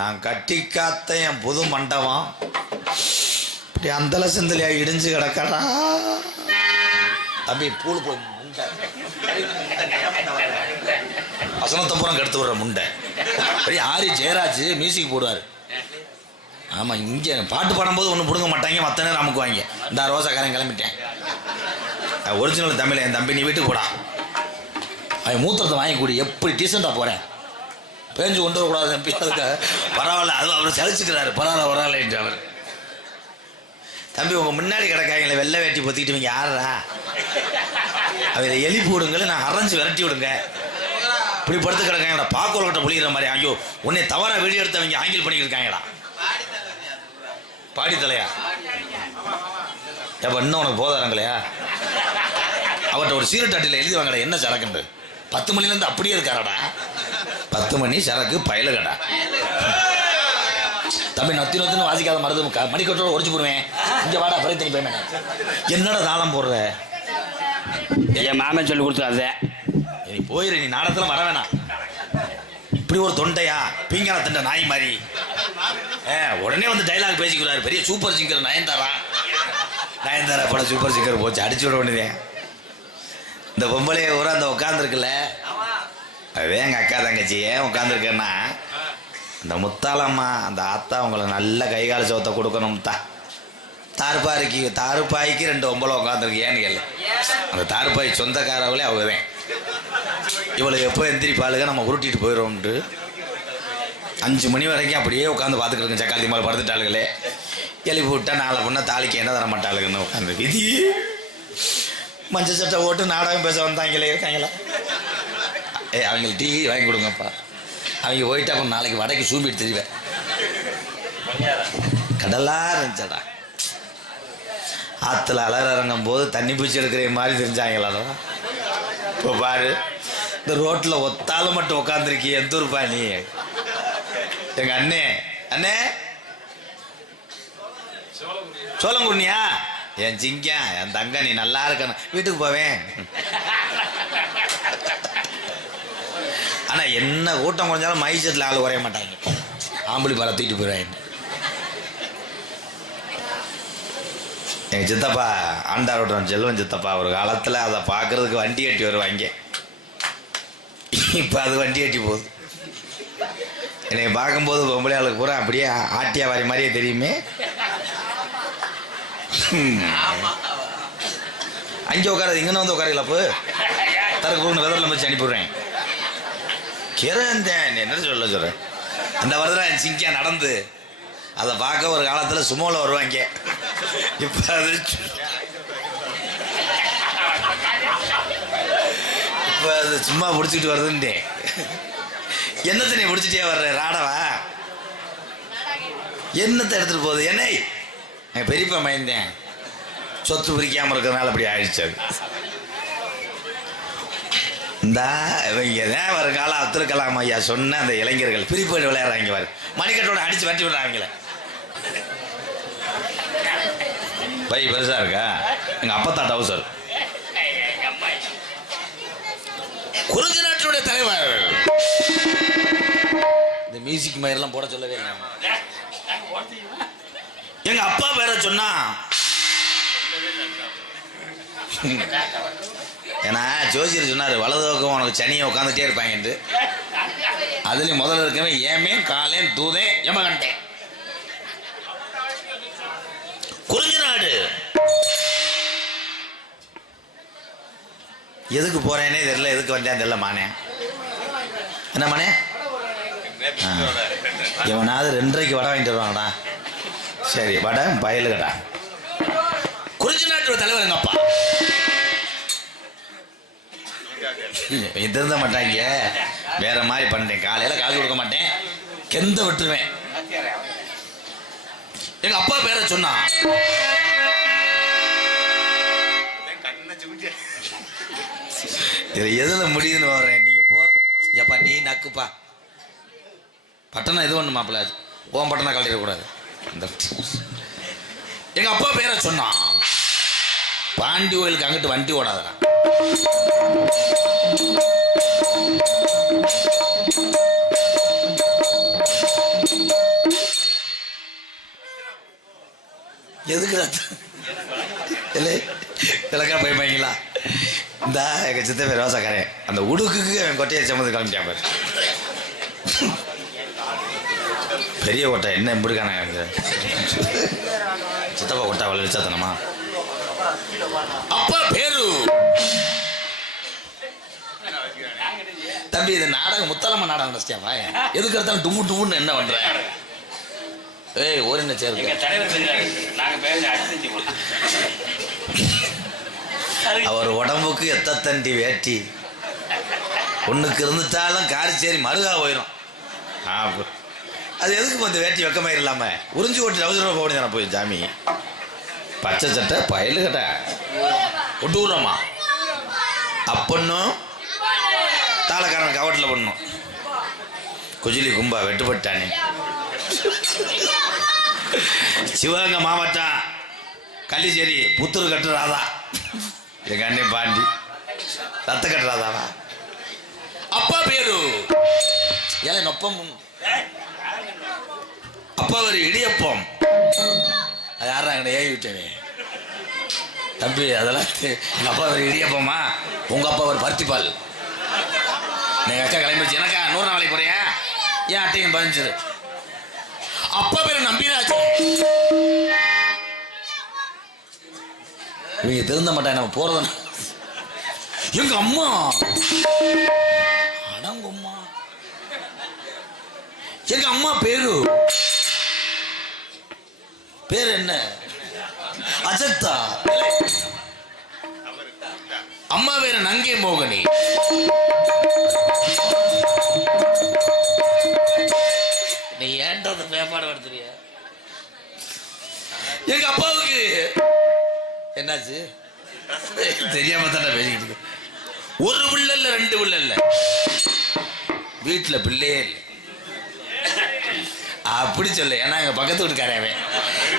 நான் கட்டி காத்த என் புது மண்டபம் இப்படி அந்தல செந்தலையா இடிஞ்சு கிடக்கடா. தம்பி பூல் போய் முண்டை வசனத்தப்புறம் கெடுத்து விடுற முண்டை. பெரிய ஆரி ஜெயராஜ் மியூசிக் போடுவார். ஆமாம், இங்கே பாட்டு பாடும்போது ஒன்றும் பிடுங்க மாட்டாங்க, மற்ற நேரம் நமக்கு வாங்க. இந்த ரோசாக்காரன் கிளம்பிட்டேன். ஒரிஜினல் தமிழ் என் தம்பி, நீ வீட்டுக்கு போடா. அவன் மூத்திரத்தை வாங்கி கூடி எப்படி டீசெண்டாக போகிறேன். பேஞ்சு கொண்டு வரக்கூடாது தம்பி, அதுக்கு பரவாயில்ல. அது அவர் சலிச்சுக்கிறாரு. பரவாயில்ல அவர். தம்பி உங்கள் முன்னாடி கிடக்காங்களே வெள்ளை வேட்டி பொத்திக்கிட்டு இவங்க யாரா? அவரை எழுப்பி விடுங்கள, நான் அரைஞ்சு விரட்டி விடுங்க. இப்படி படுத்து கிடக்காங்கடா பாக்கோல்கிட்ட பொழிகிற மாதிரி. ஐயோ உன்னை தவறா வெளியே எடுத்தவங்க ஆங்கில் பண்ணிக்கிட்டு இருக்காங்கடா. பாடித்தலையா எப்போ இன்னும் உனக்கு போதாரங்களையா? அவர்கிட்ட ஒரு சீரட் அட்டையில் எழுதி வாங்கடா என்ன சரக்குண்டு. 10 மணிலேருந்து அப்படியே இருக்காரடா. 10 மணி சரக்கு பயலு கடா. தம்பி நொத்தின்னு வாசிக்காத மருது மணிக்கட்டோட உடச்சு போடுவேன். இங்கே வாடா பிறகு தனி போய் என்னடா தாளம் போடுற? என் மாமன் சொல்லி கொடுத்தாது. நீ போயிரு, நீ நாடகத்தில் வர வேணாம். இப்படி ஒரு தொண்டையா பீங்கான தண்டை நாய் மாதிரி. உடனே வந்து டைலாக் பேசிக்கிறாரு. பெரிய சூப்பர் சிங்கர் நயன்தாரா படம் சூப்பர் சிங்கர் போச்சு, அடிச்சு விட வேண்டியதே. இந்த பொம்பளைய ஊரா அந்த உட்காந்துருக்குல்ல, அதே எங்கள் அக்கா தங்கச்சி. ஏன் உட்காந்துருக்கேன்னா, அந்த முத்தாலம்மா அந்த ஆத்தா உங்களை நல்ல கைகால சோத்தை கொடுக்கணும்தா. தாருப்பாய்க்கு 2 ஒம்பளை உட்காந்துருக்கு. ஏன்னு கேள்வி, அந்த தாருப்பாய் சொந்தக்காரவளே அவங்கதான். இவளை எப்போ எந்திரிப்பாளுங்க நம்ம உருட்டிட்டு போயிடுவோம்ட்டு 5 மணி வரைக்கும் அப்படியே உட்காந்து பார்த்துக்கிட்டு இருக்கேன். சக்காத்தி மேலே படுத்துட்டாளுங்களே. எழுப்பி விட்டா நாளை பொண்ணா தாலிக்கு என்ன தர மாட்டாளுங்கன்னு உட்காந்து விதி. மஞ்சள் சட்டை ஓட்டு நாடகம் பேச வந்தாங்களே இருக்காங்களா? அவங்களுக்கு டீ வாங்கி கொடுங்கப்பா. அவங்க போயிட்டு அப்புறம் நாளைக்கு வடைக்கு சூம்பிட்டு தெரிவேன். கடலாக இருந்துச்சடா. ஆற்றுல அலற இறங்கும் போது தண்ணி பூச்சி எடுக்கிற மாதிரி தெரிஞ்சாங்களா? இப்போ பாரு, இந்த ரோட்டில் ஒத்தாலும் மட்டும் உட்காந்துருக்கி. எந்த ஊருப்பா நீ? எங்கள் அண்ணே சோளங்குருணியா? என் சிங்கா, என் தங்க, நீ நல்லா இருக்கணும். வீட்டுக்கு போவேன். ஆனால் என்ன கூட்டம் குறைஞ்சாலும் மைசெட்டில் ஆள் குறைய மாட்டாங்க. ஆம்பளி பாலை தூக்கிட்டு போயிடுவாங்க. எங்கள் சித்தப்பா ஆண்டாரோட்டம் செல்வன் சித்தப்பா ஒரு காலத்தில் அதை பார்க்குறதுக்கு வண்டி கட்டி வருவாங்க. இப்போ அது வண்டி கட்டி போகுது. என்னை பார்க்கும்போது பொம்பளை ஆளுக்கு பூரா அப்படியே ஆட்டியா வாரி மாதிரியே தெரியுமே. அங்கே உட்காராது, இங்கன்னு வந்து உட்காரல. அப்போ தருக்கு போகணும் வெதரில் வச்சு அனுப்பிவிடுறேன். கிரந்தேன் என்ன சொல்கிறேன். அந்த வருதுல என் சிங்கியா நடந்து அதை பார்க்க ஒரு காலத்தில் சுமோவில் வருவாங்க. இப்போ அது சும்மா பிடிச்சிக்கிட்டு வருதுன்ட்டேன். என்னத்தை நீ பிடிச்சிட்டே வர்ற ராடவா? என்னத்தை எடுத்துகிட்டு போகுது? என்னை என் பெரியப்பா பயந்தேன். சொத்து பிரிக்காமல் இருக்கிறதுனால அப்படி ஆயிடுச்சு. அது இந்த இவங்க தான் ஒரு காலம் அப்துல்கலாம் ஐயா சொன்ன அந்த இளைஞர்கள் பிரிப்பு விளையாடுறாங்க. பாரு, மணிக்கட்டோட அடித்து வட்டி விடுறாங்களே. பை பெருசாக இருக்கா? எங்கள் அப்பத்தா டவுசர். குறிஞ்சி நாட்டினுடைய தலைவர். இந்த மியூசிக் மாதிரிலாம் போட சொல்லவே இல்லை. எங்க அப்பா பேரை சொன்னா, ஏன்னா ஜோசியர் சொன்னாரு வலது பக்கம் உனக்கு சனியை உட்காந்துட்டே இருப்பாங்கன்ட்டு. அதுலயும் முதல்ல இருக்கவே ஏமே காலேன் தூதே யமகண்டேன். குறிஞ்சி நாடு எதுக்கு போறேனே தெரியல, எதுக்கு வந்தேன் தெரியல. மானே என்ன மானே, எவனாவது 2:30 வடை வாங்கிட்டு வருவாங்கடா. சரி, வடை பயலுகடா. குறிஞ்சி நாட்டு தலைவர் எங்க அப்பா. திருந்த மாட்டாங்க, வேற மாதிரி பண்றேன். காலையில காசு கொடுக்க மாட்டேன், கெந்த விட்டுருவேன். எங்க அப்பா பேரை சொன்னா இதுல எதுல முடியுதுன்னு வர்றேன். நீங்க போ எப்பா, நீ நக்குப்பா. பட்டணம் எது ஒண்ணு மாப்பிள்ள, ஓம் பட்டணம் கழட்டிடக்கூடாது. எங்க அப்பா பேரை சொன்னான். பாண்டி கோயிலுக்கு அங்கிட்டு வண்டி ஓடாதடா. இல்லை விளக்கா போய்ப்பாங்களா? இந்த எங்கள் சித்த பேர் ரோசாக்காரன் அந்த உடுக்குக்கு அவன் கொட்டையை சம்மந்து கிளம்பிட்டான் பாரு. பெரிய கொட்டை என்ன இப்படிக்கான சித்தப்பா கொட்டா அவளை வச்சாத்தனமா? அப்பா பேரு தம்பி, இது நாடகம் முத்தாலம்மா நாடகம் நினைச்சியாவா? எதுக்கு எடுத்தாலும் டும்மு டும்முன்னு என்ன பண்ற? ஏய் ஒரு என்ன சேர்க்க அவர் உடம்புக்கு எத்தண்டி வேட்டி ஒண்ணுக்கு இருந்துட்டாலும் காரிச்சேரி மருகா போயிடும். அது எதுக்கு அந்த வேட்டி வெக்கமா இல்லாம உறிஞ்சி ஓட்டி அவசரமா போக வேண்டியதான போய் ஜாமி. பச்சை சட்டை பயலு கட்ட ஒட்டுறோமா அப்பன்னும் தாளக்காரன் கவட்டில் பண்ணும். குஜிலி கும்பா வெட்டுப்பட்டானே. சிவகங்கை மாவட்டம் கள்ளிச்சேரி புத்தூர் கட்டுறாதா எங்க அண்ணே பாண்டி ரத்த கட்டுறாதாவா? அப்பா பேரு ஏழை நொப்பம். அப்பா ஒரு இடியப்பம். அது யாரா எங்க ஏறி விட்டேனே தம்பி. அதெல்லாம் எங்க அப்பா ஒரு இடியப்பமா, உங்க அப்பா ஒரு பருத்திப்பால். எங்க அக்கா கிளம்பிடுச்சு. எனக்கா 100 நாளைக்கு போறியா? ஏன் அட்டையும் பதிஞ்சிரு. அப்பா பேரு நம்பிராஜ். இவங்க திருந்த மாட்டாங்க நம்ம போறது. எங்க அம்மா அடங்கம்மா. எங்க அம்மா பேரு என்ன? அஜந்தா. அம்மா பேரு நங்கை மோகினி. நீ ஏன்டா மேம்பாடு படுத்துறிய? எங்க அப்பாவுக்கு என்னாச்சு தெரியாம தானே பேசிக்கிட்டு. ஒரு பிள்ளை இல்ல 2 பிள்ளை இல்ல, வீட்டுல பிள்ளையே இல்லை. அப்படி சொல்ல. ஏன்னா எங்க பக்கத்து வீட்டுக்காரவே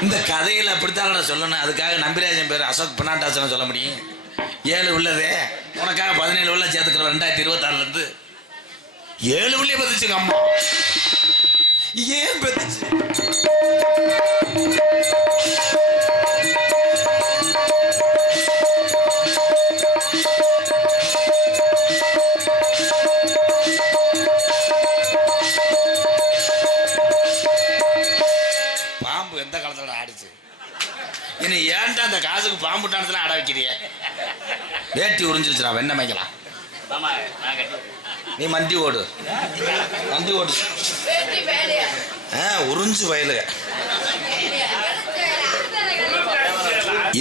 இந்த கதையில அப்படித்தான் நான் சொல்லணும். அதுக்காக நம்பிராஜன் பேர் அசோக் பினாட்டாசன் சொல்ல முடியும். 7 உள்ளதே உனக்காக 17 உள்ள சேர்த்துக்கிறோம். 2026 இருந்து 7 உள்ளே பத்துச்சுங்க அம்மா. ஏன் பத்துச்சு? பாம்பு எந்த காலத்துல ஆடிச்சு? இனி ஏன்டா அந்த காசுக்கு பாம்பு டானத்துல ஆட வைக்கிறிய? வேட்டி உறிஞ்சிருச்சுடா, வெண்ணெய் மைக்கலாம். நீ மண்டி ஓடு, மண்டி ஓடு. உறிஞ்சு வயலுக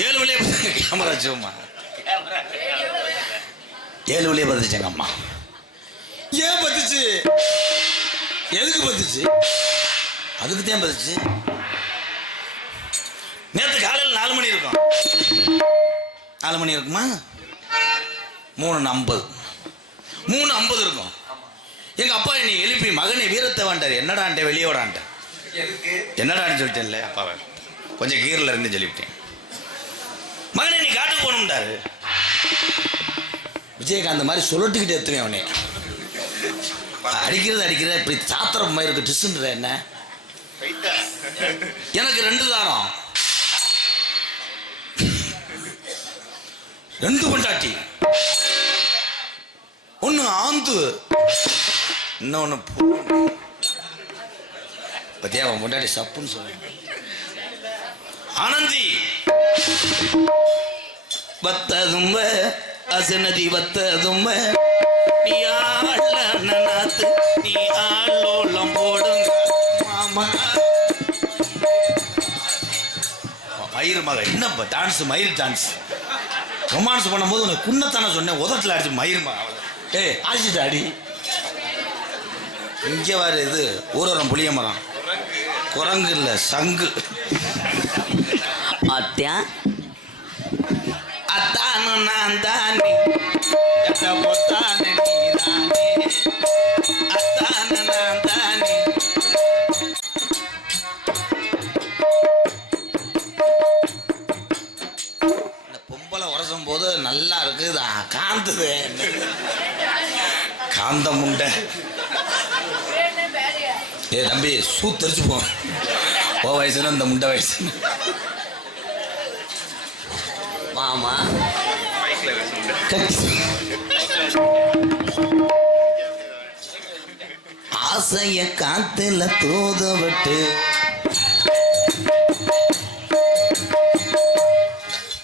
7 வழியே கேமரா வச்சுமா. 7 வழியே பத்துச்சுங்க அம்மா. ஏன் பத்துச்சு? எதுக்கு பத்துச்சு? அதுக்கு தான் பத்துச்சு. நேற்று காலையில் 4 மணி இருக்கும். 4 மணி இருக்குமா? 3:50 இருக்கும். எங்க அப்பா என்னை எழுப்பி மகனை வீரத்தை வேண்டாரு. என்னடான்ட்ட வெளியோடான்ட்ட. என்னடான்னு சொல்லிட்டேன்ல அப்பாவை. கொஞ்சம் கீரில் இருந்து சொல்லிவிட்டேன். மகனை நீ காட்டுக்கு போகணும்டாரு. விஜயகாந்த் மாதிரி சொல்லட்டுக்கிட்டு எத்துவேன் அவனே. அடிக்கிறது இப்படி சாத்திரம் மாதிரி இருக்கு. டிஸ்ன்ற என்ன? எனக்கு 2 தாரம், 2 பொண்டாட்டி. ஒண்ணு ஆந்து, இன்னொன்னு பத்தியா முன்னாடி சப்புன்னு சொல்ல. ஆனந்தி வத்ததும் அசனதி வத்ததும் நீ ஆளத்து நீ ஆளோளம் போடுங்க மாமா. மயிறு மக என்ன டான்ஸ்? மயிறு டான்ஸ். ரொமான்ஸ் பண்ணும்போது உனக்கு குன்னத்தானே சொன்னேன். உதட்டில் அடிச்சு மயிறு மக. ஏய் ஆடிச்சுட்டு அடி. இங்கே வர இது ஊரோரம் புளிய மரம். குரங்கு இல்லை சங்கு. அத்தியா அத்தானு நான் தானே பொத்தானே நீதானே அத்தானு நான் தானே. இந்த பொம்பளை உரசும் போது நல்லா இருக்குது. காந்தது காந்த முண்டை. ஏ தம்பி சூத்தரிச்சு போ. ஓ வயசுன்னு இந்த முண்டை வயசு. மாமா. ஆசைய காத்துல தூத விட்டு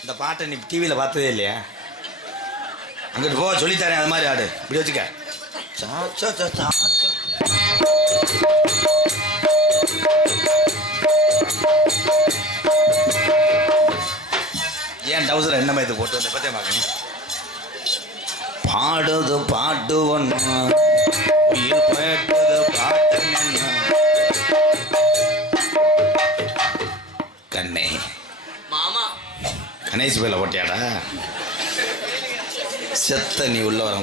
இந்த பாட்டை நீ டிவியில பார்த்ததே இல்லையா? அங்கிட்டு போ சொல்லித்தரேன். அது மாதிரி ஆடு இப்படி வச்சுக்க. ஏன் டவுசர் என்ன மாதிரி போட்டு வந்த பத்தியா பார்க்கணும். பாடுது பாட்டு ஒண்ணு உயிர் போட்டது பாட்டு ஒண்ணு. கண்ணே மாமா கணேஷ் பேல ஓட்டியாடா? செத்த நீ உள்ள வர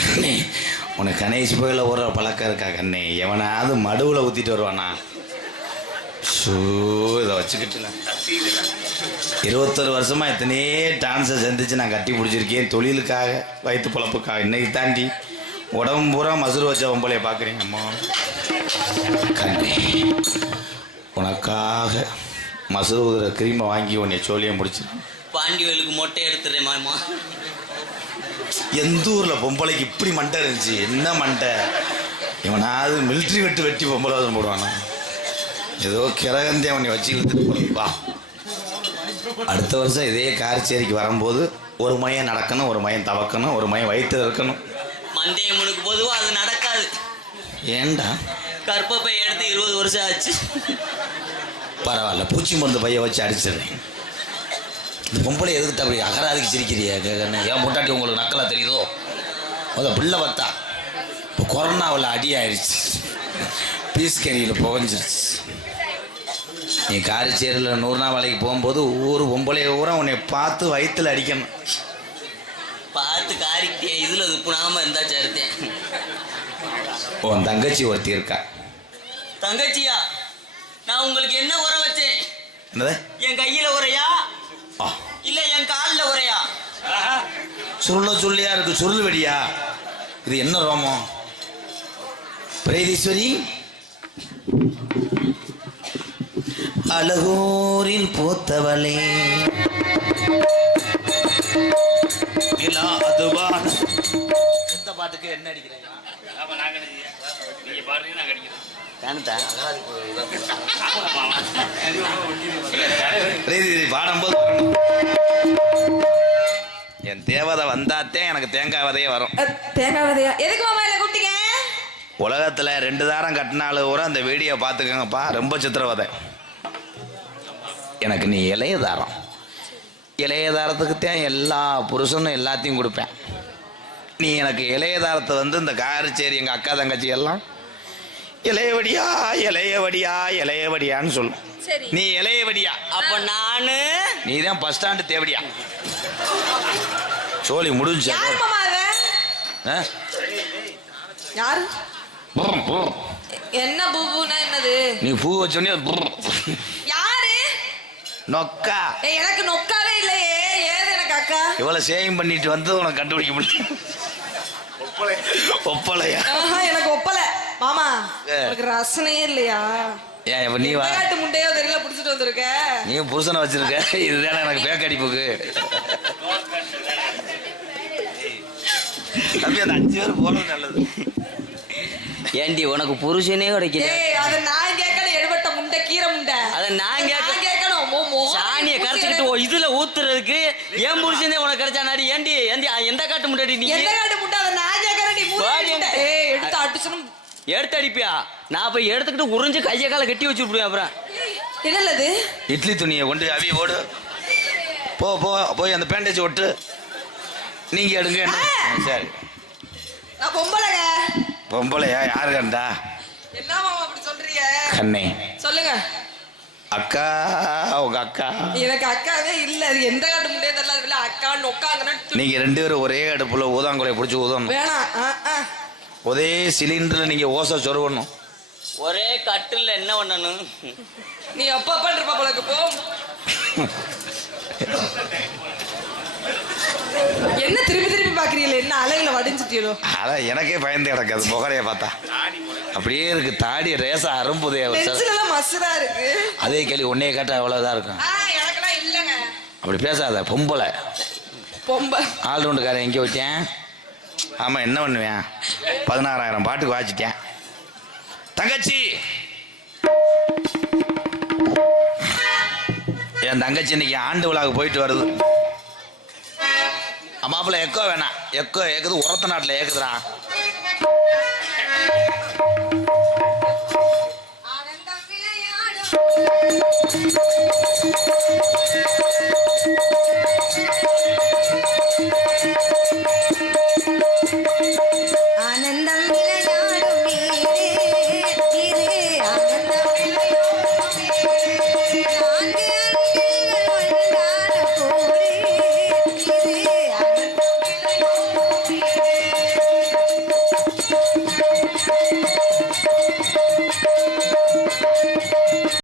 கண்ணே. உனக்கு கணேஷ் பேல ஓடுற பழக்கம் இருக்கா கண்ணே? எவனாவது மடுவில் ஊற்றிட்டு வருவானா? ஷூ இதை வச்சுக்கிட்டு 21 வருஷமா எத்தனையே டான்ஸை சந்திச்சு நான் கட்டி பிடிச்சிருக்கேன். தொழிலுக்காக வயிற்று பொழப்புக்காக. இன்னைக்கு தாண்டி உடம்பு பூரா மசுறு வச்ச பொம்பளைய பார்க்குறீங்க அம்மா. கண்ணே உனக்காக மசுறு ஊதுற கிரீமை வாங்கி உன்னை சோழியை முடிச்சிருக்கேன். பாண்டிவேலுக்கு மொட்டை எடுத்துறேன் மாமா. எந்த ஊரில் பொம்பளைக்கு இப்படி மண்டை இருந்துச்சு? என்ன மண்டை? இவனாவது மிலிட்ரி வெட்டி பொம்பளை வாசம் போடுவானா? ஏதோ கிரகந்தே அவனை வச்சு இழுத்துட்டு போடுவா. அடுத்த வருஷம் இதே காரச்சேரிக்கு வரும்போது ஒரு மையம் நடக்கணும், ஒரு மையம் தவக்கணும், ஒரு மையம் வயிற்று இருக்கணும். மண்டையம்மனுக்கு பொதுவாக அது நடக்காது. ஏண்டா? கற்பப்பை எடுத்து 20 வருஷம் ஆச்சு. பரவாயில்ல, பூச்சி மருந்து பைய வச்சு அடிச்சிடுறேன். இந்த பொம்பளை எதுக்கிட்ட அப்படி அகராதிக்கு சிரிக்கிறியா? ஏன் முட்டாட்டி உங்களுக்கு நக்கலா தெரியுதோ? முதல் பிள்ளை பார்த்தா இப்போ கொரோனாவில் அடி ஆயிடுச்சு, பீஸ் கறியில் புகஞ்சிருச்சு. நீ காரிச்சேரியில் 100 நாள் வேலைக்கு போகும்போது ஒவ்வொரு பொம்பளைய ஊரா உன்னை பார்த்து வயிற்றுல அடிக்கணும். பார்த்து காரிக்கிட்டேன். இதில் துப்புனாமல் இருந்தா சேர்த்தேன். உன் தங்கச்சி ஒருத்தி இருக்கா. தங்கச்சியா? நான் உங்களுக்கு என்ன உரை வச்சேன்? என்னது? என் கையில உரையா இல்ல என் காலில் உரையா? சொல்லியா இருக்கு. சுருள் வெடியா? இது என்ன ரோமம்? பிரேதீஸ்வரி அழகூரில் போத்தவளே இந்த பாட்டுக்கு என்ன அடிக்கிறீங்க? பாடும்போது என் தேவதை வந்தாத்தே எனக்கு தேங்காய் விதையே வரும். தேங்காய் விதையா? எதுக்கு மாமா என்ன கூப்பிட்டீங்க? உலகத்துல 2 தாரம் கட்டினாலும் கூட அந்த வீடியோ பார்த்துக்கங்கப்பா. ரொம்ப சித்திரவதை. எனக்கு நீ இளைய தாரம். இளைய தாரத்துக்குத்தான் எல்லா புருஷனும் எல்லாத்தையும் கொடுப்பேன். நீ எனக்கு இளைய தாரத்தை வந்து இந்த காரச்சேரி எங்கள் அக்கா தங்கச்சி எல்லாம் இளையவடியா இளையவடியா இளையவடியான்னு சொல்லும். நீ இளையவடியா? அப்ப நானு நீ தான் பஸ் ஸ்டாண்டு தேவடியா. சோழி முடிஞ்சு. யார் மாமா அது? யாரு? என்ன பூபுனா என்னது? நீ பூ வச்சோன்னே யாரு? நொக்கா. எனக்கு நொக்காவே இல்லையே. ஏது எனக்கு அக்கா? இவ்வளவு சேவிங் பண்ணிட்டு வந்து உனக்கு கண்டுபிடிக்க முடியும். ஒப்பலையா? எனக்கு ஒப்பல மாமா. உனக்கு ரசனையே இல்லையா? ஏன் இப்ப நீ வா. காட்டு முட்டையோ தெரியல புடிச்சிட்டு வந்திருக்க. நீ புருஷனை வச்சிருக்க. இதுதானே எனக்கு பேக்கடிப்புக்கு. தம்பி அந்த 5 பேர் போறது நல்லது. ஏண்டி உனக்கு புருஷனே கிடைக்கல? அத நான் கேட்கணும். எடுபட்ட முண்டை கீரை முண்டை. அத நான் கேட்கணும். சாணியை கரைச்சிக்கிட்டு இதுல ஊத்துறதுக்கு ஏன் புருஷனே உனக்கு கிடைச்சா நாடி? ஏண்டி எந்த காட்டு முண்டாடி? நீ எந்த காட்டு முண்டை? அத நான் கேட்கறேன். எடுத்து அடிச்சணும். எடுத்து அடிப்பியா? நான் போய் எடுத்துக்கிட்டு உறிஞ்சு கையை காலை கட்டி வச்சுருப்பேன். அப்புறம் என்னது? இட்லி துணியை கொண்டு அவிய ஓடு. போ போ போய் அந்த பேண்டேஜ் ஒட்டு. நீங்க எடுங்க. சரி. நான் பொம்பளைங்க. பொம்பளையா? யாரு கண்டா? என்ன மாமா அப்படி சொல்றீங்க? கண்ணே சொல்லுங்க. அக்கா. உங்க அக்கா? எனக்கு அக்காவே இல்ல. அது எந்த காட்டு முண்டே தெரியல. அது அக்கா நொக்காங்கன்னு. நீங்க 2 பேரும் ஒரே அடுப்புல ஊதாங்குறைய பிடிச்சி ஊதணும். வேணாம். ஒரே சிலிண்டர்ல நீங்க ஓசை சொருவணும். ஒரே கட்டில் என்ன பண்ணணும்? நீ அப்பா பண்றப்பா போலக்கு போ. என்ன திருப்பி பாக்குறீங்களே? என்ன அலையில வடிஞ்சிட்டீங்களோ? அதான் எனக்கே பயந்து கிடக்காது முகரைய பார்த்தா. அப்படியே இருக்கு. தாடி ரேசா அரும்புதே. மசுரா இருக்கு. அதே கேள்வி உன்னைய கேட்டா எவ்வளவுதான் இருக்கும். எனக்கெல்லாம் இல்லங்க. அப்படி பேசாத பொம்பளை. பொம்ப ஆல்ரவுண்டுக்காரன் எங்கே விட்டேன்? ஆமாம், என்ன பண்ணுவேன்? 16,000 பாட்டுக்கு வாச்சிட்டேன். தங்கச்சி, என் தங்கச்சி இன்னைக்கு ஆண்டு விழாவுக்கு போயிட்டு வருது. மாப்பிள்ள எக்கோ வேணாம், எக்கோ ஏக்குது உரத்த நாட்டில் ஏக்குதுடா.